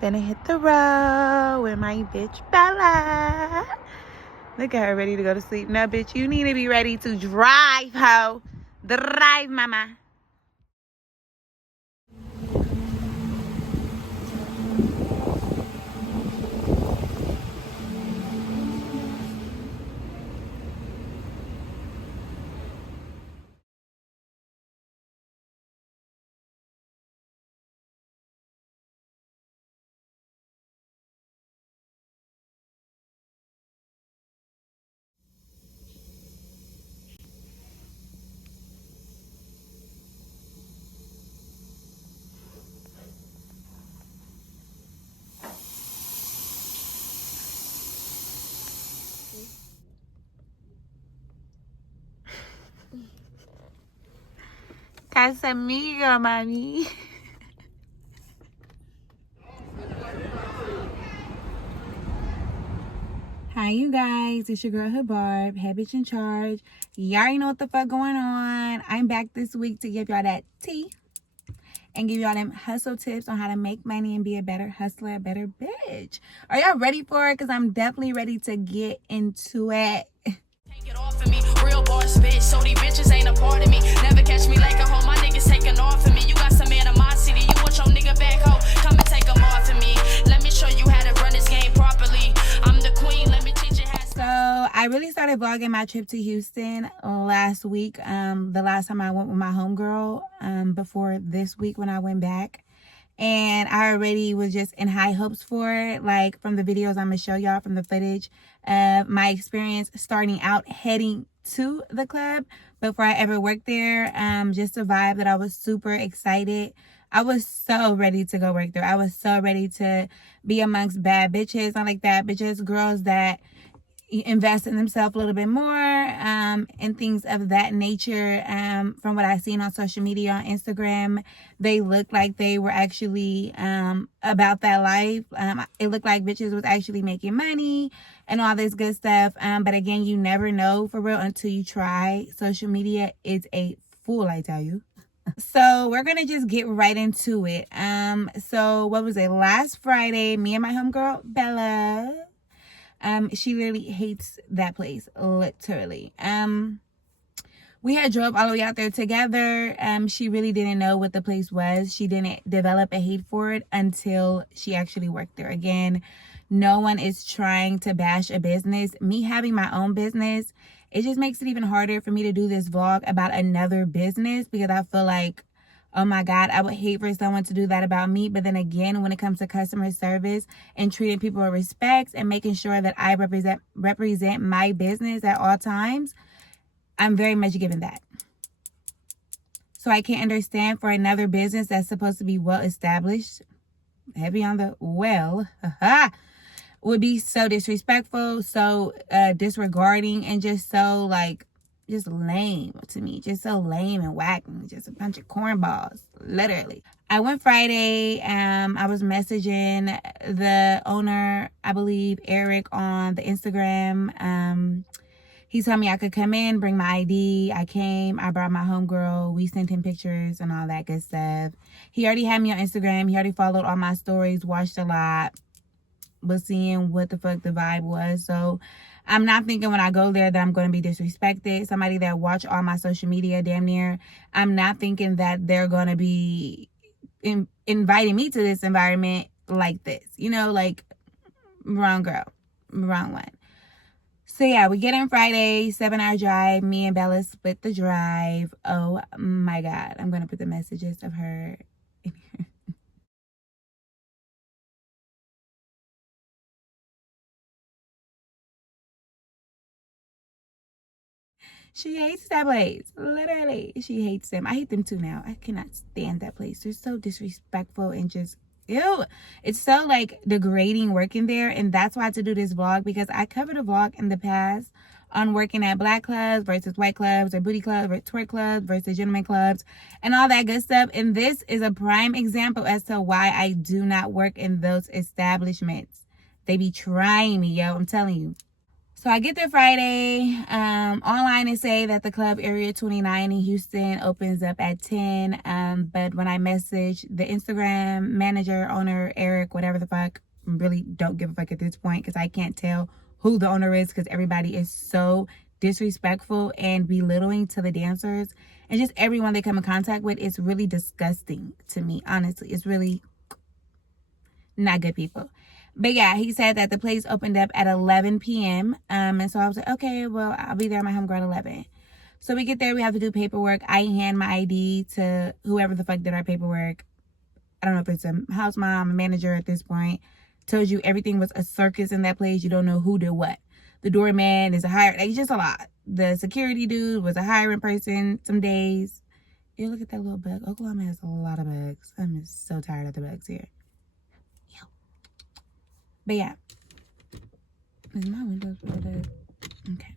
Finna hit the road with my bitch Bella. Look at her ready to go to sleep. No, bitch, you need to be ready to drive, ho. Drive, mama. Casamigo, mommy. Hi, you guys. It's your girl, Hood Barb. Head bitch in charge. Y'all already know what the fuck going on. I'm back this week to give y'all that tea and give y'all them hustle tips on how to make money and be a better hustler, a better bitch. Are y'all ready for it? Because I'm definitely ready to get into it. Take it off of me, real boss bitch. So these bitches ain't a part of me. Never catch me like a hoe. My niggas taking off of me. You got some animosity. You want your nigga back, hoe? Come and take them off of me. Let me show you how to run this game properly. I'm the queen. Let me teach you how. So I really started vlogging my trip to Houston last week. The last time I went with my homegirl. Before this week when I went back. And I already was just in high hopes for it. Like from the videos I'm gonna show y'all, from the footage of my experience starting out heading to the club before I ever worked there. Just a vibe that I was super excited. I was so ready to go work there. I was so ready to be amongst bad bitches, not like that, but just girls that invest in themselves a little bit more, and things of that nature. From what I've seen on social media, on Instagram, they looked like they were actually about that life. It looked like bitches was actually making money and all this good stuff. But again, you never know for real until you try. Social media is a fool, I tell you. So we're gonna just get right into it. So what was it? Last Friday, me and my homegirl Bella. She literally hates that place, literally. We had drove all the way out there together. She really didn't know what the place was. She didn't develop a hate for it until she actually worked there. Again, no one is trying to bash a business. Me having my own business, it just makes it even harder for me to do this vlog about another business, because I feel like, oh my God, I would hate for someone to do that about me. But then again, when it comes to customer service and treating people with respect and making sure that I represent my business at all times, I'm very much given that. So I can't understand for another business that's supposed to be well established, heavy on the would be so disrespectful, so disregarding, and just so like just lame to me. Just so lame and whack, and just a bunch of cornballs, literally. I went Friday. I was messaging the owner, I believe Eric, on the Instagram. He told me I could come in, bring my ID. I came, I brought my homegirl. We sent him pictures and all that good stuff. He already had me on Instagram. He already followed all my stories, watched a lot, was seeing what the fuck the vibe was. So I'm not thinking when I go there that I'm going to be disrespected. Somebody that watch all my social media damn near, I'm not thinking that they're going to be inviting me to this environment like this. You know, like, wrong girl, wrong one. So yeah, we get in Friday, 7-hour drive. Me and Bella split the drive. Oh my God. I'm going to put the messages of her in here. She hates that place. Literally, she hates them. I hate them too now. I cannot stand that place. They're so disrespectful and just, ew. It's so like degrading working there. And that's why I had to do this vlog, because I covered a vlog in the past on working at black clubs versus white clubs, or booty clubs or twerk clubs versus gentleman clubs and all that good stuff. And this is a prime example as to why I do not work in those establishments. They be trying me, yo. I'm telling you. So I get there Friday. Online it say that the club Area29 in Houston opens up at 10. But when I message the Instagram manager, owner, Eric, whatever the fuck, really don't give a fuck at this point because I can't tell who the owner is because everybody is so disrespectful and belittling to the dancers and just everyone they come in contact with. It's really disgusting to me, honestly. It's really not good people. But yeah, he said that the place opened up at 11 p.m. And so I was like, okay, well, I'll be there at my homegirl at 11. So we get there, we have to do paperwork. I hand my ID to whoever the fuck did our paperwork. I don't know if it's a house mom, a manager at this point. Told you everything was a circus in that place. You don't know who did what. The doorman is a hiring, like, just a lot. The security dude was a hiring person some days. Yeah, look at that little bug. Oklahoma has a lot of bugs. I'm just so tired of the bugs here. But yeah, is my windows rolled up? Okay,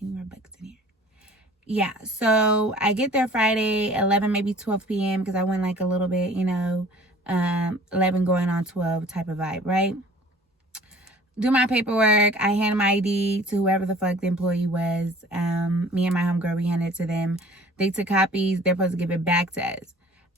any more bugs in here? Yeah, so I get there Friday, 11, maybe 12 p.m. because I went like a little bit, 11 going on 12 type of vibe, right? Do my paperwork. I hand my ID to whoever the fuck the employee was. Me and my homegirl, we handed it to them. They took copies. They're supposed to give it back to us.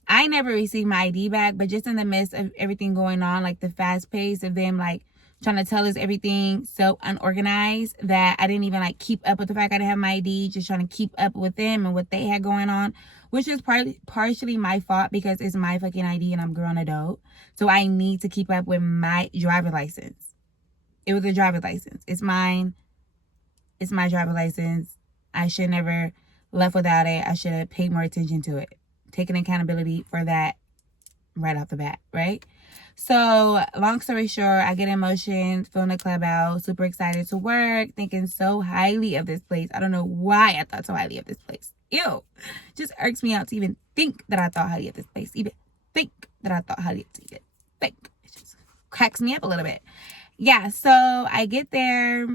I never received my ID back, but just in the midst of everything going on, like the fast pace of them like trying to tell us everything so unorganized that I didn't even like keep up with the fact I didn't have my ID, just trying to keep up with them and what they had going on, which is partially my fault because it's my fucking ID and I'm a grown adult. So I need to keep up with my driver's license. It was a driver's license. It's mine. It's my driver's license. I should never left without it. I should have paid more attention to it. Taking accountability for that right off the bat, right? So, long story short, I get in motion, filling the club out, super excited to work, thinking so highly of this place. I don't know why I thought so highly of this place. Ew. Just irks me out to even think that I thought highly of this place. Even think that I thought highly of this place. Think. It just cracks me up a little bit. Yeah, so I get there,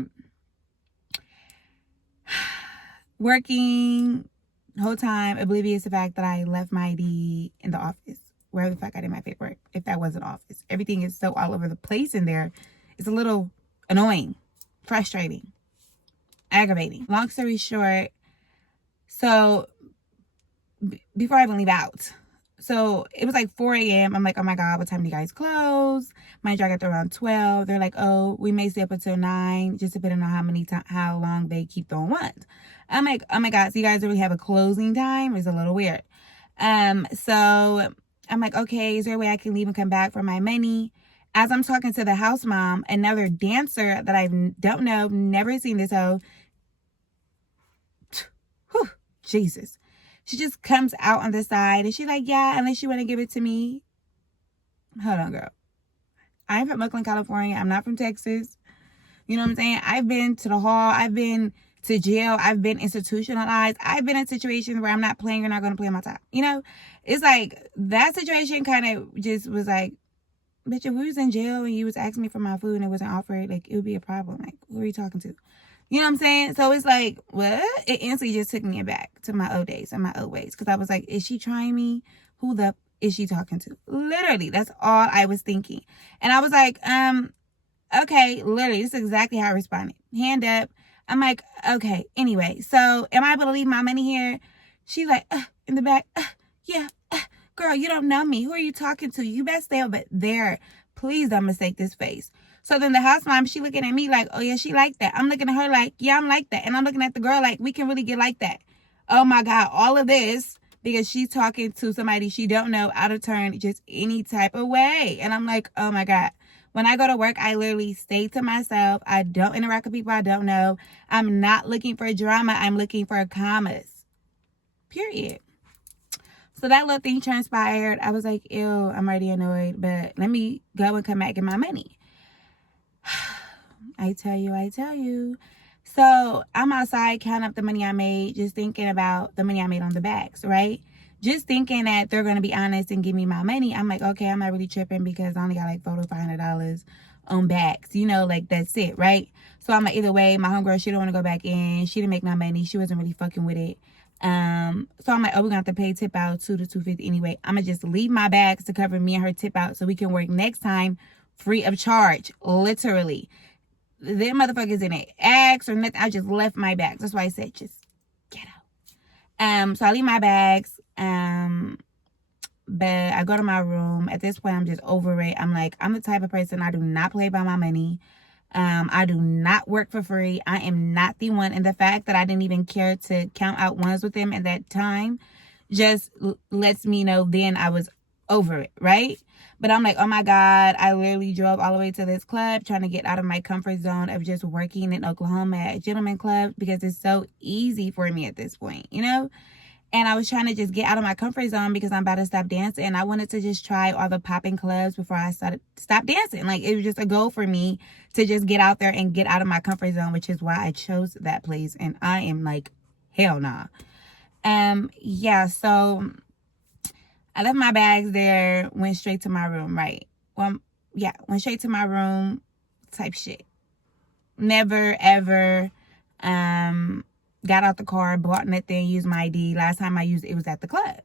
working the whole time, oblivious to the fact that I left my ID in the office, wherever the fuck I did my paperwork, if that was an office. Everything is so all over the place in there. It's a little annoying, frustrating, aggravating. Long story short, so before I even leave out, so it was like 4 a.m. I'm like, oh my God, what time do you guys close? Mind you, I got there around 12. They're like, oh, we may stay up until 9, just depending on how long they keep throwing ones. I'm like, oh my God, so you guys really have a closing time? It's a little weird. So I'm like, okay, is there a way I can leave and come back for my money? As I'm talking to the house mom, another dancer that I don't know, never seen this hoe. Whew, Jesus. She just comes out on the side and she's like, yeah, unless you want to give it to me. Hold on, girl. I'm from Oakland, California. I'm not from Texas. You know what I'm saying? I've been to the hall. I've been to jail. I've been institutionalized. I've been in situations where I'm not playing. You're not going to play on my top. It's like that situation kind of just was like, bitch, if we was in jail and you was asking me for my food and it wasn't offered, like, it would be a problem. Like, who are you talking to? You know what I'm saying? So it's like, what? It instantly just took me back to my old days and my old ways. Because I was like, is she trying me? Who the is she talking to? Literally, that's all I was thinking. And I was like, okay, literally, this is exactly how I responded. Hand up. I'm like, okay, anyway. So am I able to leave my money here? She like, in the back, yeah. Girl, you don't know me. Who are you talking to? You best stay over there. Please don't mistake this face. So then the house mom, she looking at me like, oh yeah, she like that. I'm looking at her like, yeah, I'm like that. And I'm looking at the girl like, we can really get like that. Oh my God, all of this because she's talking to somebody she don't know, out of turn, just any type of way. And I'm like, oh my God. When I go to work, I literally stay to myself. I don't interact with people I don't know. I'm not looking for drama. I'm looking for commas. Period. So that little thing transpired. I was like, ew, I'm already annoyed, but let me go and come back and get my money. I tell you. So I'm outside counting up the money I made, just thinking about the money I made on the bags, right? Just thinking that they're going to be honest and give me my money. I'm like, okay, I'm not really tripping because I only got like $400 to $500 on bags. Like that's it, right? So I'm like, either way, my homegirl, she don't want to go back in. She didn't make no money. She wasn't really fucking with it. So I'm like, oh, we're going to have to pay tip out $200 to $250 anyway. I'm going to just leave my bags to cover me and her tip out so we can work next time free of charge, literally. them motherfuckers didn't ask or nothing. I just left my bags. That's why I said just get out. So I leave my bags. But I go to my room. At this point, I'm just over it. I'm like, I'm the type of person, I do not play by my money. I do not work for free. I am not the one. And the fact that I didn't even care to count out ones with him at that time just lets me know then I was over it, right? But I'm like, oh my God, I literally drove all the way to this club trying to get out of my comfort zone of just working in Oklahoma at a gentleman club because it's so easy for me at this point, you know? And I was trying to just get out of my comfort zone because I'm about to stop dancing. And I wanted to just try all the popping clubs before I stop dancing. Like, it was just a goal for me to just get out there and get out of my comfort zone, which is why I chose that place. And I am like, hell nah. Yeah, so I left my bags there, went straight to my room, right? Well, yeah, went straight to my room type shit. Never, ever, got out the car, bought nothing, used my ID. Last time I used it was at the club.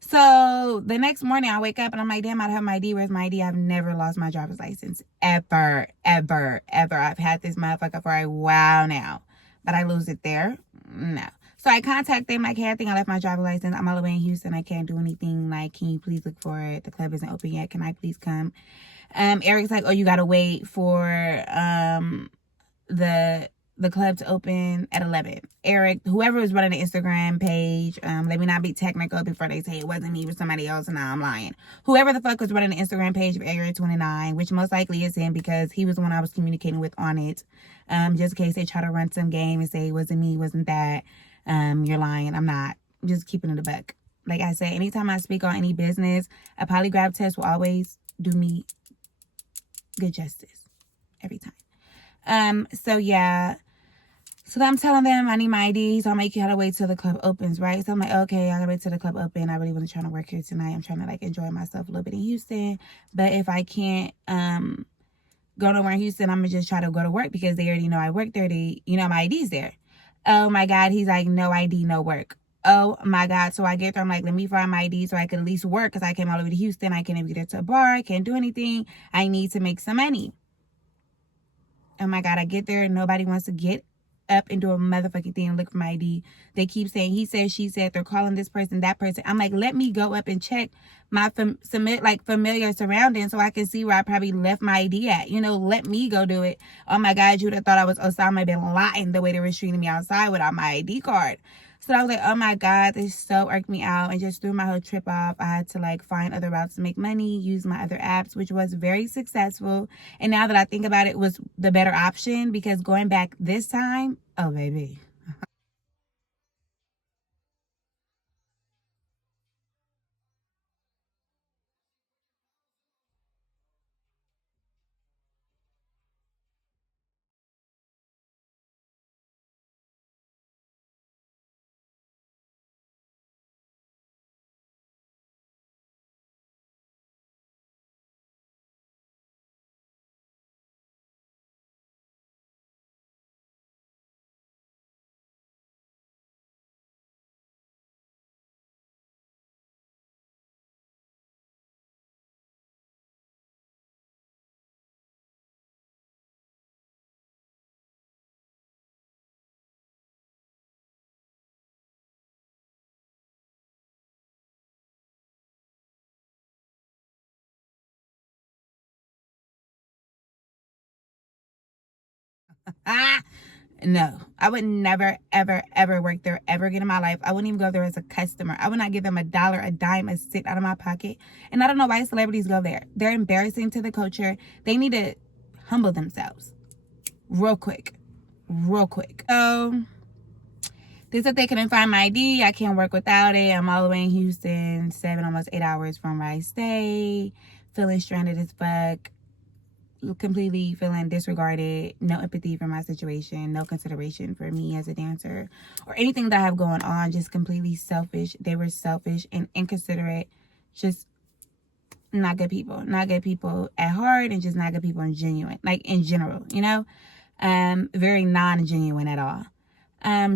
So the next morning I wake up and I'm like, damn, I don't have my ID. Where's my ID? I've never lost my driver's license. Ever, ever, ever. I've had this motherfucker for a while now. But I lose it there? No. So I contact them like, hey, I think I left my driver's license. I'm all the way in Houston. I can't do anything. Like, can you please look for it? The club isn't open yet. Can I please come? Eric's like, oh, you gotta wait for the club to open at 11. Eric, whoever was running the Instagram page, let me not be technical before they say it wasn't me, it was somebody else, and now I'm lying. Whoever the fuck was running the Instagram page of Area29, which most likely is him because he was the one I was communicating with on it. Just in case they try to run some game and say it wasn't me, wasn't that. You're lying. I'm not. I'm just keeping it a buck. Like I said, anytime I speak on any business, a polygraph test will always do me good justice. Every time. So yeah. So I'm telling them I need my ID. So I'm like, you gotta wait till the club opens, right? So I'm like, okay, I gotta wait till the club open. I really wasn't trying to work here tonight. I'm trying to like enjoy myself a little bit in Houston. But if I can't go nowhere in Houston, I'm gonna just try to go to work because they already know I work there. They, you know, my ID's there. Oh my God, he's like, no ID, no work. Oh my God. So I get there, I'm like, let me find my ID so I can at least work because I came all the way to Houston. I can't even get to a bar. I can't do anything. I need to make some money. Oh my God, I get there. Nobody wants to get up and do a motherfucking thing and look for my ID. They keep saying he said, she said, they're calling this person, that person. I'm like, let me go up and check my familiar surroundings so I can see where I probably left my ID at. You know, let me go do it. Oh my God, you would have thought I was Osama bin Laden the way they were treating me outside without my ID card. So I was like, oh my God, this so irked me out and just threw my whole trip off. I had to like find other routes to make money, use my other apps, which was very successful. And now that I think about it, it was the better option because going back this time, oh baby. Ah, no, I would never, ever, ever work there ever again in my life. I wouldn't even go there as a customer. I would not give them a dollar, a dime, a cent out of my pocket. And I don't know why celebrities go there. They're embarrassing to the culture. They need to humble themselves real quick, real quick. So they said they couldn't find my ID. I can't work without it. I'm all the way in Houston, 7, almost 8 hours from where I stay, feeling stranded as fuck. Completely feeling disregarded, no empathy for my situation, no consideration for me as a dancer or anything that I have going on, just completely selfish. They were selfish and inconsiderate, just not good people at heart and just not good people in genuine, like in general, you know, very non-genuine at all.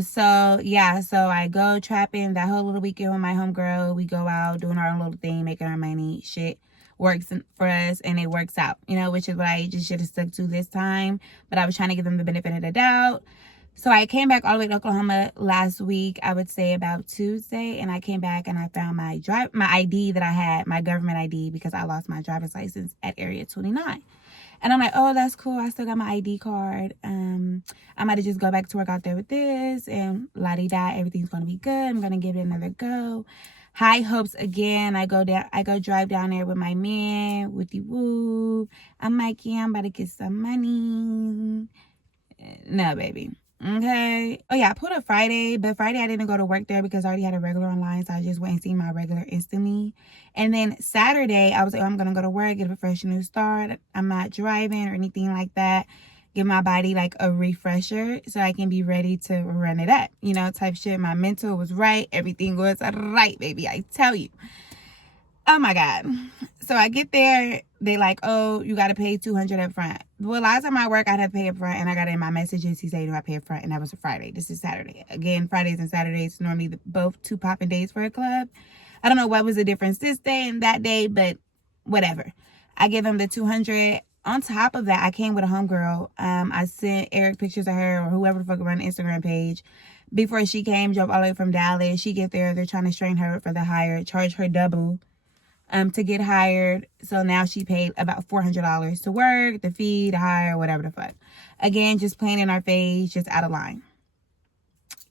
So yeah, so I go trapping that whole little weekend with my homegirl. We go out doing our own little thing, making our money, shit. works for us and it works out, which is what I just should have stuck to this time. But I was trying to give them the benefit of the doubt. So I came back all the way to Oklahoma last week, I would say about Tuesday, and I came back and I found my ID that I had, my government ID, because I lost my driver's license at Area 29. And I'm like, oh, that's cool. I still got my ID card. I might just go back to work out there with this, and la-di-da, everything's going to be good. I'm going to give it another go. High hopes again. I go drive down there with my man, whoopty whoop. I'm like, yeah, I'm about to get some money. No, baby. Okay. Oh, yeah, I pulled a Friday, but Friday I didn't go to work there because I already had a regular online, so I just went and seen my regular instantly. And then Saturday, I was like, oh, I'm going to go to work, get a fresh new start. I'm not driving or anything like that. Give my body like a refresher so I can be ready to run it up, type shit. My mental was right. Everything was right, baby. I tell you. Oh my God. So I get there, they like, oh, you got to pay $200 up front. Well, last time I work, I'd have to pay up front, and I got it in my messages. He said, do I pay up front? And that was a Friday. This is Saturday. Again, Fridays and Saturdays, normally both two popping days for a club. I don't know what was the difference this day and that day, but whatever. I give him the $200. On top of that, I came with a homegirl. I sent Eric pictures of her or whoever the fuck around the Instagram page. Before she came, drove all the way from Dallas. She get there, they're trying to strain her up for the hire, charge her double to get hired. So now she paid about $400 to work, the fee, the hire, whatever the fuck. Again, just playing in our face, just out of line.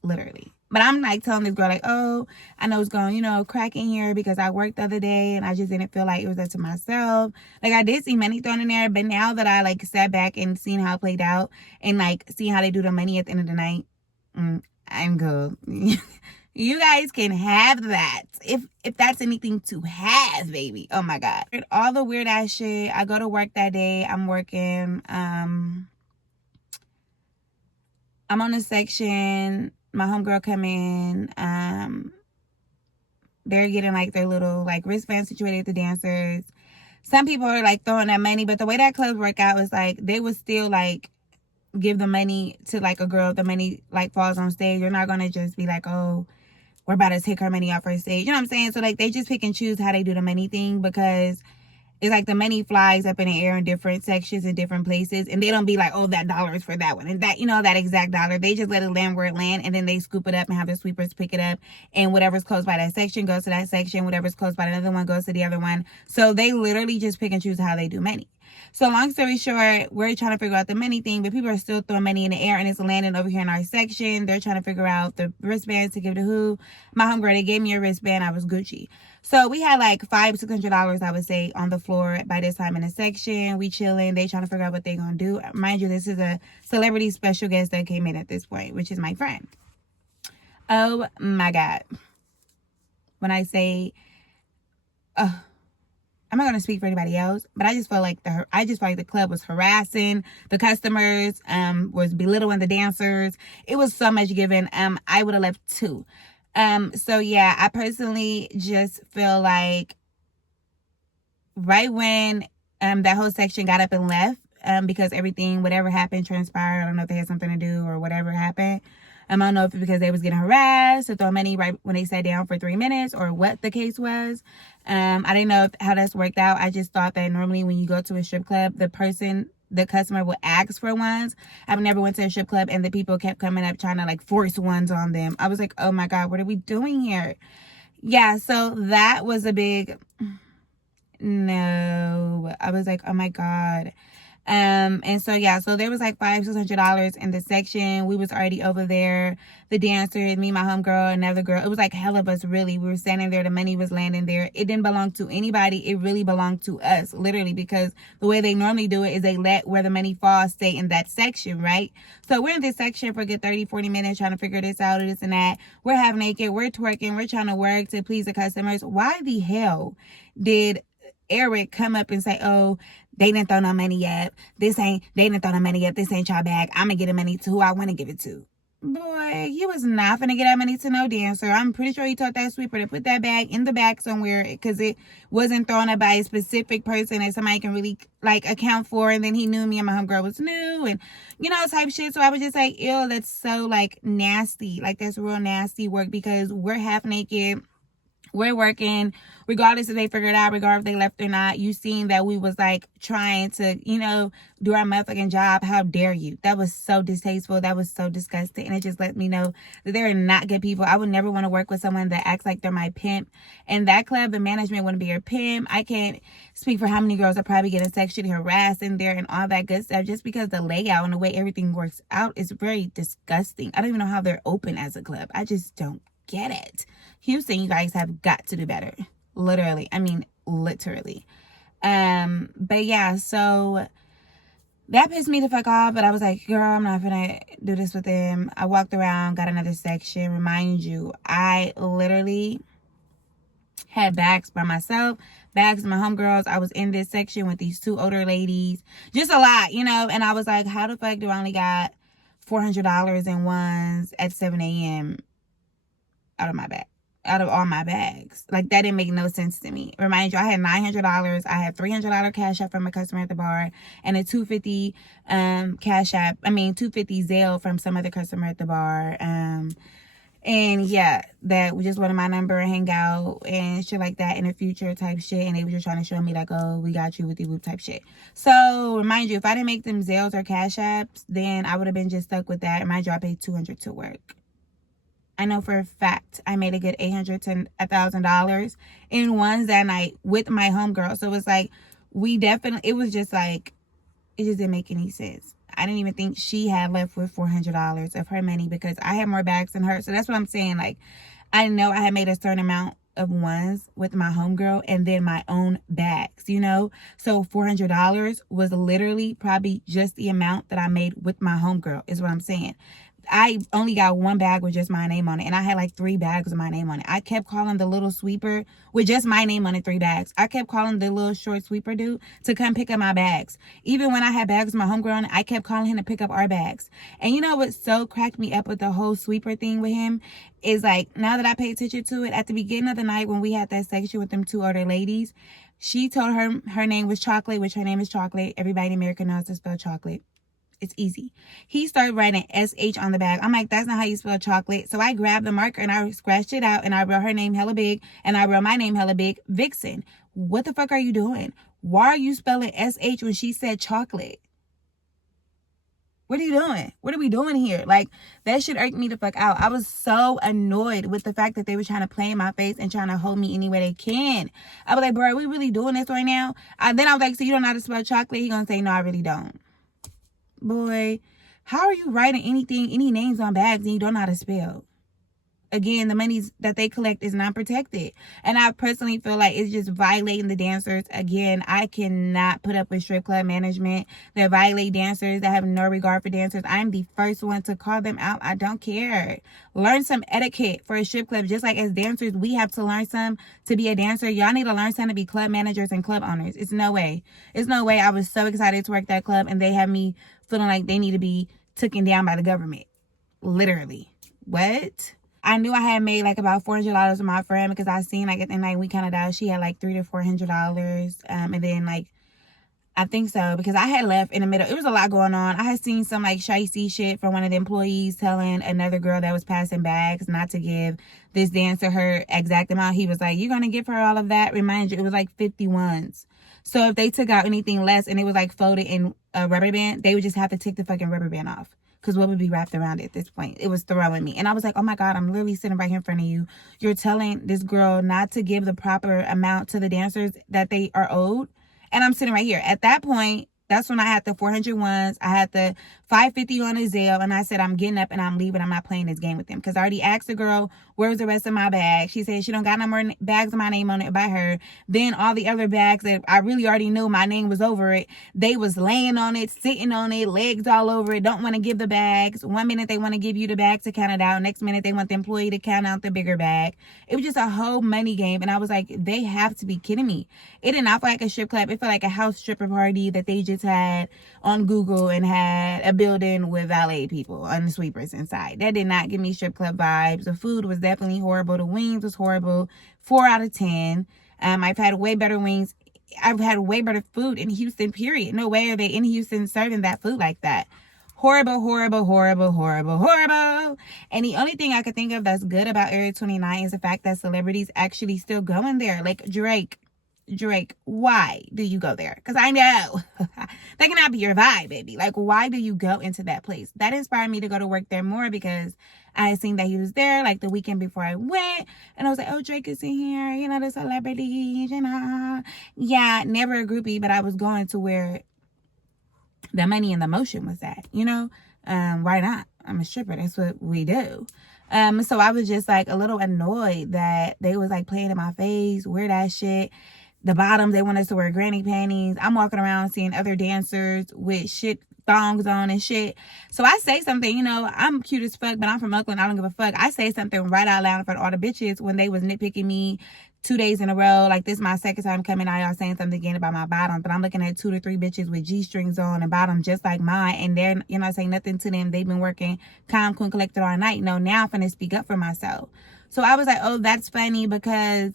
Literally. But I'm like telling this girl like, oh, I know it's going, crack in here because I worked the other day and I just didn't feel like it was up to myself. Like I did see money thrown in there, but now that I like sat back and seen how it played out and like seeing how they do the money at the end of the night, I'm good. You guys can have that if that's anything to have, baby. Oh my God. All the weird ass shit. I go to work that day. I'm working. I'm on a section. My homegirl come in. They're getting like their little like wristband situated with the dancers. Some people are like throwing that money, but the way that clubs work out was like they would still like give the money to like a girl if the money like falls on stage. You're not gonna just be like, oh, we're about to take her money off her stage. You know what I'm saying? So like they just pick and choose how they do the money thing because it's like the money flies up in the air in different sections in different places, and they don't be like, oh, that dollar is for that one and that, that exact dollar. They just let it land where it land, and then they scoop it up and have the sweepers pick it up, and whatever's close by that section goes to that section, whatever's close by another one goes to the other one. So they literally just pick and choose how they do money. So long story short, we're trying to figure out the money thing, but people are still throwing money in the air, and it's landing over here in our section. They're trying to figure out the wristbands to give to who. My homegirl, they gave me a wristband. I was Gucci. So we had like $500-$600, I would say, on the floor by this time in the section. We chilling. They trying to figure out what they gonna do. Mind you, this is a celebrity special guest that came in at this point, which is my friend. Oh my God. When I say, I'm not gonna speak for anybody else, but I just felt like the club was harassing the customers, was belittling the dancers. It was so much given. I would have left too. So yeah, I personally just feel like right when that whole section got up and left, because everything, whatever happened, transpired. I don't know if they had something to do or whatever happened. I don't know if it's because they was getting harassed or throw money right when they sat down for 3 minutes or what the case was. I didn't know how that's worked out. I just thought that normally when you go to a strip club, the customer would ask for ones. I've never went to a strip club and the people kept coming up trying to like force ones on them. I was like, oh my God, what are we doing here? Yeah, so that was a big no. I was like, oh my God. And so yeah, so there was like $500-$600 in the section. We was already over there. The dancers, me, my homegirl, another girl. It was like hell of us, really. We were standing there. The money was landing there. It didn't belong to anybody. It really belonged to us, literally, because the way they normally do it is they let where the money falls stay in that section, right? So we're in this section for a good 30-40 minutes trying to figure this out, this and that. We're half naked. We're twerking. We're trying to work to please the customers. Why the hell did Eric come up and say, oh, they didn't throw no money yet. They didn't throw no money yet. This ain't y'all bag. I'm going to get the money to who I want to give it to. Boy, you was not going to get that money to no dancer. I'm pretty sure he told that sweeper to put that bag in the back somewhere because it wasn't thrown up by a specific person that somebody can really like account for. And then he knew me and my homegirl was new and, type shit. So I was just like, ew, that's so like nasty. Like that's real nasty work because we're half naked. We're working, regardless if they figured it out, regardless if they left or not. You seen that we was like trying to, do our motherfucking job. How dare you? That was so distasteful. That was so disgusting. And it just let me know that they're not good people. I would never want to work with someone that acts like they're my pimp. And that club, the management wouldn't be your pimp. I can't speak for how many girls are probably getting sexually harassed in there and all that good stuff, just because the layout and the way everything works out is very disgusting. I don't even know how they're open as a club. I just don't get it. Houston, you guys have got to do better. Literally. I mean, literally. But yeah, so that pissed me the fuck off. But I was like, girl, I'm not gonna do this with them. I walked around, got another section. Remind you, I literally had bags by myself, bags of my homegirls. I was in this section with these two older ladies. Just a lot, and I was like, how the fuck do I only got $400 in ones at 7 a.m. out of all my bags? Like, that didn't make no sense to me. Remind you, I had $900. I had $300 cash app from a customer at the bar, and a $250 $250 Zelle from some other customer at the bar. And yeah, that we just wanted my number and hang out and shit like that in the future type shit. And they were just trying to show me like, oh, we got you with the whoop type shit. So remind you, if I didn't make them Zelles or cash apps, then I would have been just stuck with that. Remind you, I paid $200 to work. I know for a fact I made a good $800 to $1,000 in ones that night with my homegirl. So it was like, it was just like, it just didn't make any sense. I didn't even think she had left with $400 of her money because I had more bags than her. So that's what I'm saying. Like, I know I had made a certain amount of ones with my homegirl and then my own bags, So $400 was literally probably just the amount that I made with my homegirl, is what I'm saying. I only got one bag with just my name on it, and I had like 3 bags with my name on it. I kept calling the little sweeper with just my name on it, 3 bags. I kept calling the little short sweeper dude to come pick up my bags. Even when I had bags with my homegirl on it, I kept calling him to pick up our bags. And you know what so cracked me up with the whole sweeper thing with him is, like, now that I pay attention to it, at the beginning of the night when we had that section with them 2 older ladies, she told her name was Chocolate, which her name is Chocolate. Everybody in America knows to spell chocolate. It's easy. He started writing SH on the bag. I'm like, that's not how you spell chocolate. So I grabbed the marker and I scratched it out and I wrote her name hella big and I wrote my name hella big, Vixen. What the fuck are you doing? Why are you spelling SH when she said chocolate? What are you doing? What are we doing here? Like, that shit irked me the fuck out. I was so annoyed with the fact that they were trying to play in my face and trying to hold me any way they can. I was like, bro, are we really doing this right now? Then I was like, so you don't know how to spell chocolate? He gonna say, no, I really don't. Boy, how are you writing any names on bags and you don't know how to spell? Again, the monies that they collect is not protected. And I personally feel like it's just violating the dancers. Again, I cannot put up with strip club management that violate dancers, that have no regard for dancers. I'm the first one to call them out. I don't care. Learn some etiquette for a strip club. Just like as dancers, we have to learn some to be a dancer. Y'all need to learn some to be club managers and club owners. It's no way. It's no way. I was so excited to work that club and they have me feeling like they need to be taken down by the government. Literally. What? I knew I had made like about $400 with my friend because I seen like at the night we counted out, she had like $300 to $400. And then like, I think so, because I had left in the middle. It was a lot going on. I had seen some like shicey shit from one of the employees telling another girl that was passing bags not to give this dancer her exact amount. He was like, you're going to give her all of that? Remind you, it was like 51s. So if they took out anything less and it was like folded in a rubber band, they would just have to take the fucking rubber band off. Because what would be wrapped around it at this point? It was throwing me. And I was like, oh my God, I'm literally sitting right here in front of you. You're telling this girl not to give the proper amount to the dancers that they are owed. And I'm sitting right here. At that point, that's when I had the 400 ones. I had the 550 on a Zelle. And I said, I'm getting up and I'm leaving. I'm not playing this game with them. Because I already asked the girl, where's the rest of my bag? She said she don't got no more bags with my name on it by her. Then all the other bags that I really already knew my name was over it. They was laying on it, sitting on it, legs all over it. Don't want to give the bags. 1 minute they want to give you the bag to count it out. Next minute they want the employee to count out the bigger bag. It was just a whole money game. And I was like, they have to be kidding me. It did not feel like a strip club. It felt like a house stripper party that they just had on Google and had a building with valet people and the sweepers inside. That did not give me strip club vibes. The food was definitely horrible. The wings was horrible. 4 out of 10. I've had way better wings. I've had way better food in Houston, period. No way are they in Houston serving that food like that. Horrible, horrible, horrible, horrible, horrible. And the only thing I could think of that's good about Area 29 is the fact that celebrities actually still going there. Like Drake, why do you go there? Because I know that cannot be your vibe, baby. Like, why do you go into that place? That inspired me to go to work there more because I had seen that he was there like the weekend before I went. And I was like, oh, Drake is in here. You know, the celebrities, you know. Yeah, never a groupie, but I was going to where the money and the motion was at, you know. Why not? I'm a stripper. That's what we do. So I was just like a little annoyed that they was like playing in my face, wear that shit. The bottoms, they want us to wear granny panties. I'm walking around seeing other dancers with shit thongs on and shit. So I say something, you know, I'm cute as fuck, but I'm from Oakland. I don't give a fuck. I say something right out loud in front of all the bitches when they was nitpicking me 2 days in a row. Like, this is my second time coming out, y'all saying something again about my bottom. But I'm looking at 2 to 3 bitches with G-strings on and bottom just like mine. And they're, you know, saying nothing to them. They've been working calm, cool, collected all night. No, now I'm finna speak up for myself. So I was like, oh, that's funny because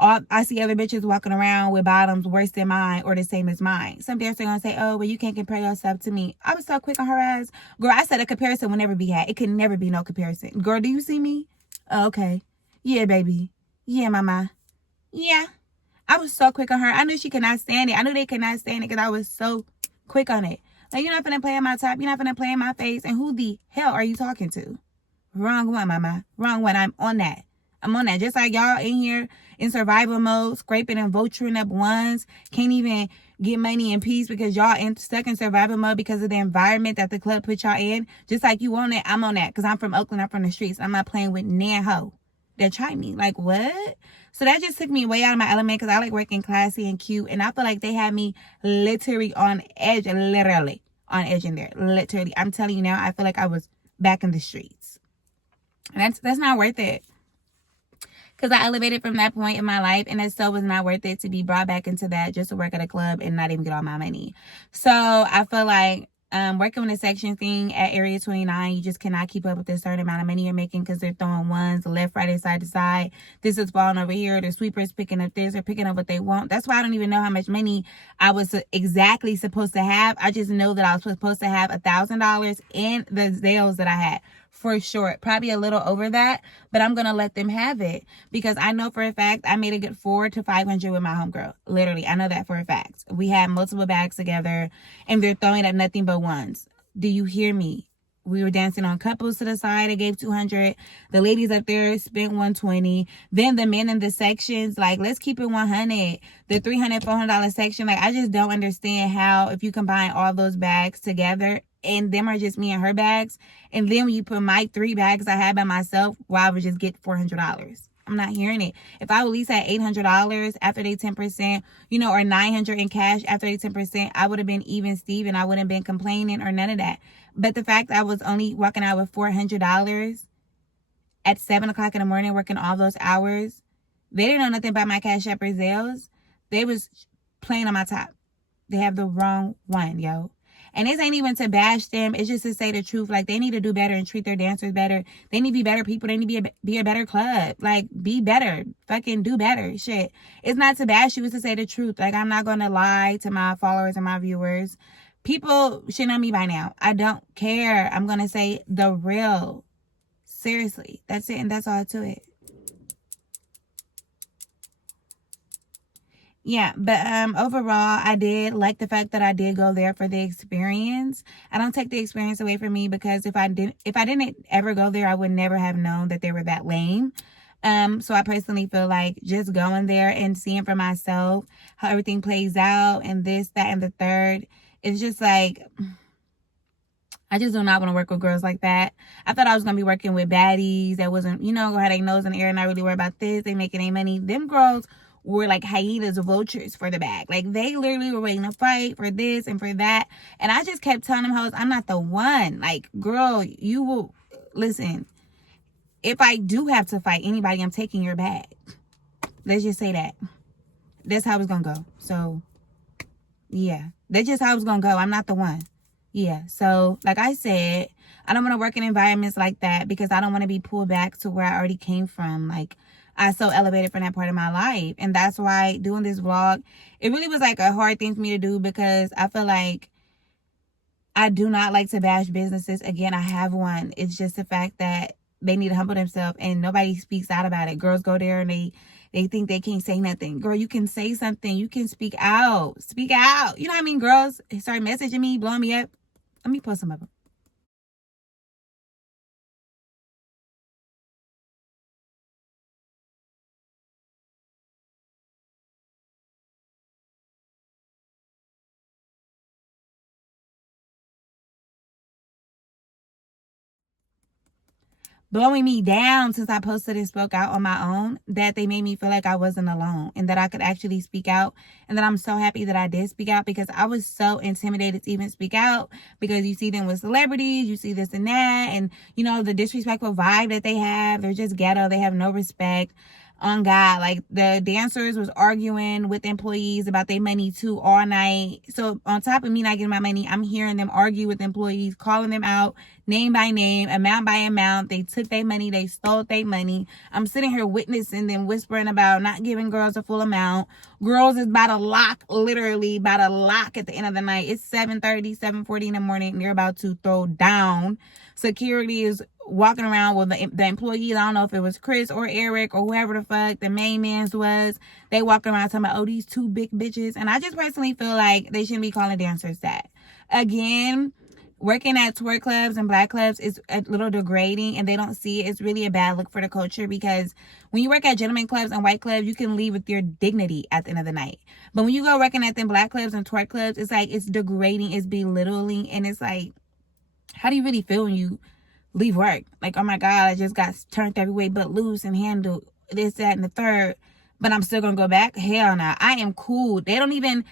I see other bitches walking around with bottoms worse than mine or the same as mine. Some dancers are going to say, oh, well, you can't compare yourself to me. I was so quick on her ass. Girl, I said a comparison will never be had. It can never be no comparison. Girl, do you see me? Oh, okay. Yeah, baby. Yeah, mama. Yeah. I was so quick on her. I knew she could not stand it. I knew they could not stand it because I was so quick on it. Like, you're not finna play in my top. You're not finna play in my face. And who the hell are you talking to? Wrong one, mama. Wrong one. I'm on that. I'm on that. Just like y'all in here in survival mode, scraping and vulturing up ones. Can't even get money in peace because y'all stuck in survival mode because of the environment that the club put y'all in. Just like you on it, I'm on that. Because I'm from Oakland. I'm from the streets. I'm not playing with nan ho that try me. Like, what? So that just took me way out of my element because I like working classy and cute. And I feel like they had me literally on edge. Literally on edge in there. Literally. I'm telling you now, I feel like I was back in the streets. And that's not worth it. Because I elevated from that point in my life, and it still was not worth it to be brought back into that just to work at a club and not even get all my money. So I feel like working with the section thing at Area 29, you just cannot keep up with the certain amount of money you're making because they're throwing ones left, right, and side to side. This is falling over here. The sweepers picking up this. They're picking up what they want. That's why I don't even know how much money I was exactly supposed to have. I just know that I was supposed to have $1,000 in the Zales that I had. For sure. Probably a little over that, but I'm going to let them have it because I know for a fact I made a good $400 to $500 with my homegirl. Literally, I know that for a fact. We had multiple bags together and they're throwing up nothing but ones. Do you hear me? We were dancing on couples to the side. I gave $200. The ladies up there spent $120. Then the men in the sections, like, let's keep it $100. The $300, $400 section, like, I just don't understand how if you combine all those bags together and them are just me and her bags, and then when you put my 3 bags I had by myself, why would just get $400? I'm not hearing it. If I at least had $800 after they 10%, you know, or $900 in cash after they 10%, I would have been even Steve and I wouldn't have been complaining or none of that. But the fact I was only walking out with $400 at 7 o'clock in the morning, working all those hours, they didn't know nothing about my Cash App or Zales. They was playing on my top. They have the wrong one, yo. And this ain't even to bash them. It's just to say the truth. Like, they need to do better and treat their dancers better. They need to be better people. They need to be a better club. Like, be better. Fucking do better. Shit. It's not to bash you. It's to say the truth. Like, I'm not going to lie to my followers and my viewers. People should know me by now. I don't care. I'm going to say the real. Seriously. That's it. And that's all to it. Yeah, but overall, I did like the fact that I did go there for the experience. I don't take the experience away from me because if I didn't ever go there, I would never have known that they were that lame. So I personally feel like just going there and seeing for myself how everything plays out and this, that, and the third, it's just like, I just do not want to work with girls like that. I thought I was going to be working with baddies that wasn't, you know, had their nose in the air and not really worry about this. They making their money. Them girls were like hyenas, vultures for the bag. Like, they literally were waiting to fight for this and for that. And I just kept telling them hoes, I'm not the one. Like, girl, you will, listen, if I do have to fight anybody, I'm taking your bag. Let's just say that. That's how it's going to go. So, yeah. That's just how it's going to go. I'm not the one. Yeah. So, like I said, I don't want to work in environments like that because I don't want to be pulled back to where I already came from. Like, I so elevated from that part of my life. And that's why doing this vlog, it really was like a hard thing for me to do because I feel like I do not like to bash businesses. Again, I have one. It's just the fact that they need to humble themselves and nobody speaks out about it. Girls go there and they think they can't say nothing. Girl, you can say something. You can speak out. Speak out. You know what I mean? Girls start messaging me, blowing me up. Let me post some of them. Blowing me down since I posted and spoke out on my own, that they made me feel like I wasn't alone and that I could actually speak out, and that I'm so happy that I did speak out, because I was so intimidated to even speak out, because you see them with celebrities, you see this and that, and you know the disrespectful vibe that they have. They're just ghetto. They have no respect. On God, like the dancers was arguing with employees about their money too all night. So on top of me not getting my money, I'm hearing them argue with employees, calling them out name by name, amount by amount. They took their money, they stole their money. I'm sitting here witnessing them whispering about not giving girls a full amount. Girls is about to lock, literally about to lock at the end of the night. It's 7:30, 7:40 in the morning, and they're about to throw down. Security is walking around with the employees. I don't know if it was Chris or Eric or whoever the fuck the main man's was. They walking around talking about, oh, these two big bitches. And I just personally feel like they shouldn't be calling dancers that. Again, working at twerk clubs and black clubs is a little degrading, and they don't see it. It's really a bad look for the culture, because when you work at gentleman clubs and white clubs, you can leave with your dignity at the end of the night. But when you go working at them black clubs and twerk clubs, it's like, it's degrading, it's belittling, and it's like, how do you really feel when you leave work? Like, oh my God, I just got turned every way but loose and handled this, that, and the third, but I'm still gonna go back? Hell no. I am cool. They don't even,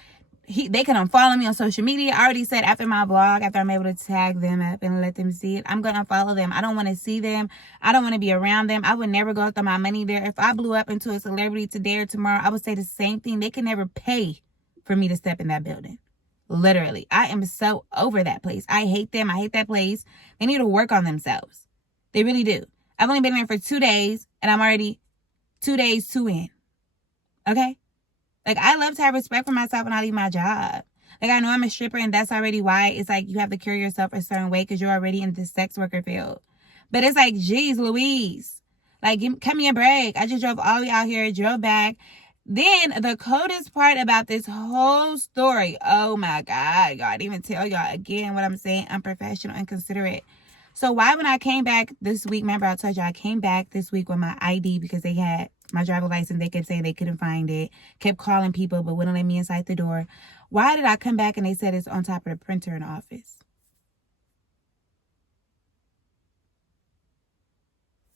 they can unfollow me on social media. I already said after my vlog, after I'm able to tag them up and let them see it, I'm gonna unfollow them. I don't want to see them. I don't want to be around them. I would never go throw my money there. If I blew up into a celebrity today or tomorrow, I would say the same thing. They can never pay for me to step in that building. Literally, I am so over that place. I hate them. I hate that place. They need to work on themselves. They really do. I've only been there for 2 days, and I'm already 2 days too in. Okay? Like, I love to have respect for myself when I leave my job. Like, I know I'm a stripper, and that's already why it's like you have to carry yourself a certain way, because you're already in the sex worker field. But it's like, geez, Louise. Like, cut me a break. I just drove all the way out here, drove back. Then the coldest part about this whole story, oh my God, y'all, I didn't even tell y'all again what I'm saying, unprofessional, inconsiderate. So why, when I came back this week, remember I told you I came back this week with my ID, because they had my driver's license. They kept saying they couldn't find it, kept calling people, but wouldn't let me inside the door. Why did I come back and they said it's on top of the printer in the office?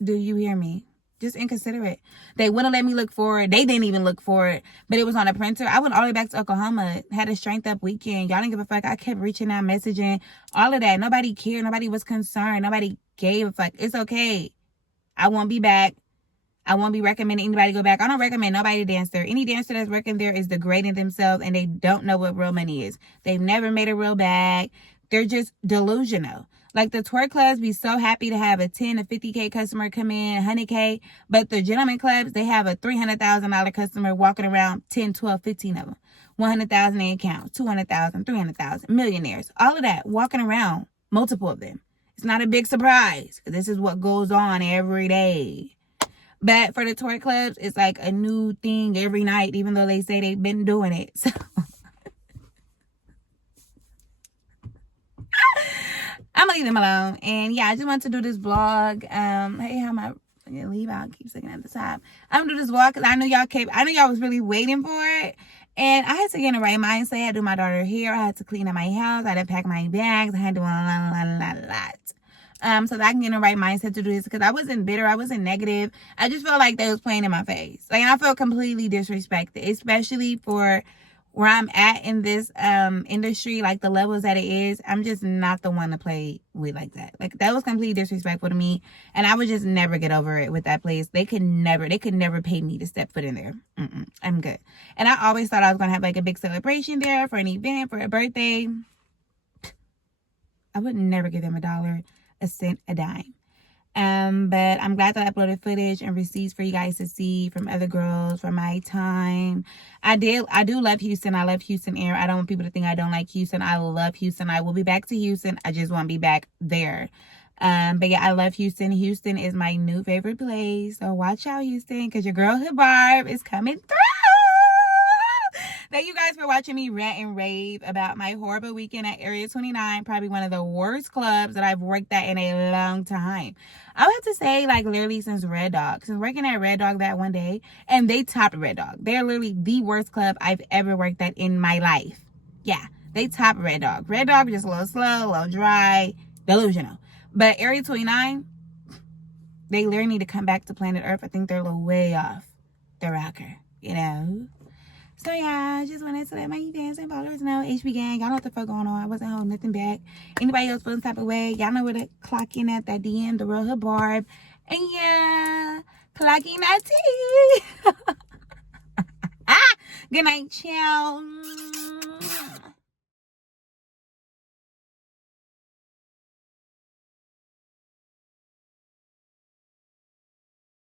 Do you hear me? Just inconsiderate. They wouldn't let me look for it. They didn't even look for it, but it was on a printer. I went all the way back to Oklahoma, had a strength up weekend. Y'all didn't give a fuck. I kept reaching out, messaging, all of that. Nobody cared. Nobody was concerned. Nobody gave a fuck. It's okay. I won't be back. I won't be recommending anybody go back. I don't recommend nobody to dance there. Any dancer that's working there is degrading themselves, and they don't know what real money is. They've never made a real bag. They're just delusional. Like, the twerk clubs be so happy to have a 10 to 50K customer come in, 100K. But the gentleman clubs, they have a $300,000 customer walking around, 10, 12, 15 of them. 100,000 in account, 200,000, 300,000, millionaires. All of that walking around, multiple of them. It's not a big surprise, because this is what goes on every day. But for the twerk clubs, it's like a new thing every night, even though they say they've been doing it. So I'm gonna leave them alone. And yeah, I just want to do this vlog. Hey, how am I gonna leave out? Keep sticking at the top. I'm gonna do this vlog because I know y'all was really waiting for it. And I had to get in the right mindset. I had to do my daughter hair. I had to clean up my house. I had to pack my bags. I had to do a lot. So that I can get in the right mindset to do this, because I wasn't bitter. I wasn't negative. I just felt like they was playing in my face. Like, and I felt completely disrespected, especially for where I'm at in this industry, like the levels that it is. I'm just not the one to play with like that. Like, that was completely disrespectful to me, and I would just never get over it with that place. They could never pay me to step foot in there. I'm good. And I always thought I was gonna have like a big celebration there for an event, for a birthday. I would never give them $1, a cent, a dime. But I'm glad that I uploaded footage and receipts for you guys to see from other girls from my time. I do love Houston. I love Houston air. I don't want people to think I don't like Houston. I love Houston. I will be back to Houston. I just want to be back there. But yeah, I love Houston. Houston is my new favorite place. So watch out, Houston, because your girl Barb is coming through. Thank you guys for watching me rant and rave about my horrible weekend at Area 29. Probably one of the worst clubs that I've worked at in a long time. I would have to say, like, literally since Red Dog. Since working at Red Dog that one day. And they topped Red Dog. They're literally the worst club I've ever worked at in my life. Yeah, they topped Red Dog. Red Dog just a little slow, a little dry, delusional. But Area 29, they literally need to come back to planet Earth. I think they're a little way off the rocker, you know? So yeah, I just wanted to let my fans and followers know, HB gang, y'all know what the fuck going on. I wasn't holding nothing back. Anybody else feeling type of way, y'all know where to clock in at that DM, the real hood Barb. And yeah, clock in that tea. Good night, ciao.